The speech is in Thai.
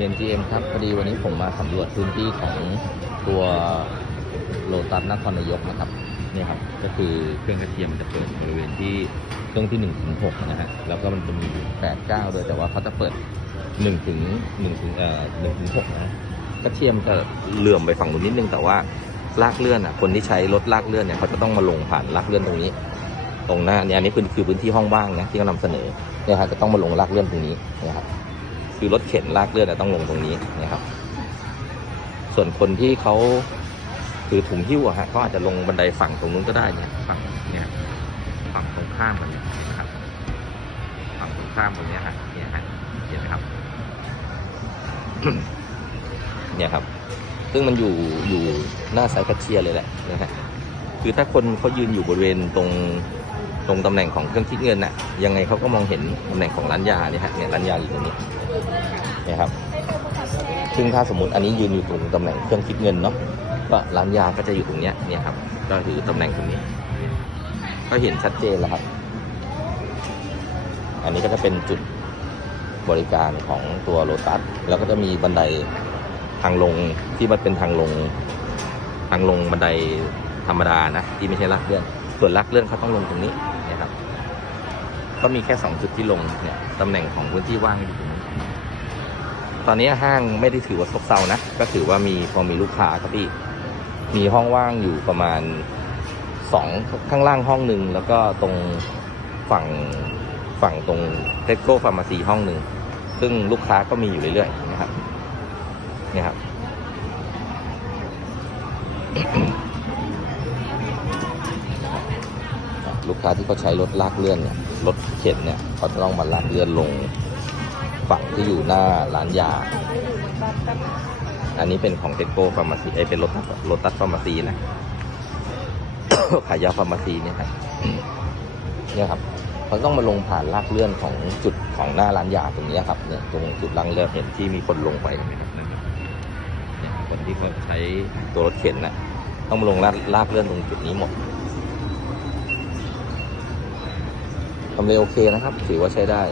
เรียน GM ครับพอดีวันนี้ผมมาสำรวจพื้นที่ของตัวโลตัสนครนายกนะครับนี่ครับก็คือเครื่องกระเทียมมันจะเปิดบริเวณที่เครื่องที่1นถึงหนะฮะแล้วก็มันจะมี8 9ด้วยแต่ว่าเขาจะเปิด1ถึง1ถึงเอ่อ1ถึง6นะกระเทียมจะเหลื่อมไปฝั่งนู้นนิดนึงแต่ว่าลากเลื่อนอะคนที่ใช้รถลากเลื่อนเนี่ยเขาจะต้องมาลงผ่านลากเลื่อนตรงนี้ ตรงหน้าเนี่ยอันนี้คือคือพื้นที่ห้องว่างนะที่เขานำเสนอเนี่ยครับจะต้องมาลงลากเลื่อนตรงนี้นะครับ คือรถเข็นลากเลื่อนต้องลงตรงนี้นะครับ ส่วนคนที่เขาถือถุงหิ้วอะฮะเขาอาจจะลงบันไดฝั่งตรงนู้นก็ได้เนี่ยฝั่งเนี่ยฝั่งตรงข้ามกันเนี่ยนะครับ ฝั่งตรงข้ามตรงเนี้ยฮะเนี่ยฮะเห็นไหมครับเนี่ยครับ ซึ่งมันอยู่อยู่หน้าไซต์แคชเชียร์เลยแหละนะฮะคือถ้าคนเขายืนอยู่บริเวณตรง ตรงตำแหน่งของเครื่องคิดเงินน่ะยังไงเขาก็มองเห็นตำแหน่งของร้านยาเนี่ยฮะเนี่ยร้านยาอยู่ตรงนี้นี่ยครับซึ่งถ้าสมมติอันนี้ยืนอยู่ตรงตำแหน่งเครื่องคิดเงินเนาะก็ร้านยาก็จะอยู่ตรงเนี้ยเนี่ยครับก็คือตำแหน่งตรงนี้ ก็เห็นชัดเจนแล้วครับ อันนี้ก็จะเป็นจุดบริการของตัวโลตัสแล้วก็จะมีบันไดทางลงที่มันเป็นทางลง ทางลงบันไดธรรมดานะ ที่ไม่ใช่ลากเลื่อน ส่วนลากเลื่อนเขาต้องลงตรงนี้นะครับ ก็มีแค่สองจุดที่ลงเนี่ยตำแหน่งของพื้นที่ว่างอยู่ตรงนี้ตอนนี้ห้างไม่ได้ถือว่าซบเซานะ ก็ถือว่ามีพอมีลูกค้าครับพี่ มีห้องว่างอยู่ประมาณสองข้างล่างห้องหนึ่งแล้วก็ตรงฝั่งฝั่งตรงเทสโก้ฟาร์มาซีห้องหนึ่งซึ่งลูกค้าก็มีอยู่เรื่อยๆนะครับนี่ครับ ลูกค้าที่เขาใช้รถลากเลื่อนเนี่ยรถเข็นเนี่ยเขาจะต้องมาลากเลื่อนลงฝั่งที่อยู่หน้าร้านยา อันนี้เป็นของเทโก้ฟาร์มาซีเอเป็นรถรถตัดฟาร์มาซีนะขายยาฟาร์มาซีเนี่ยครับเนี่ยครับเขาต้องมาลงผ่านลากเลื่อนของจุดของหน้าร้านยาตรงนี้ครับเนี่ยตรงจุดลางเลือเห็นที่มีคนลงไปคนที่เขาใช้ตัวรถเข็นนะต้องมาลงลากลากเลื่อนตรงจุดนี้หมดำไรโอเคนะครับ ถือว่าใช้ได้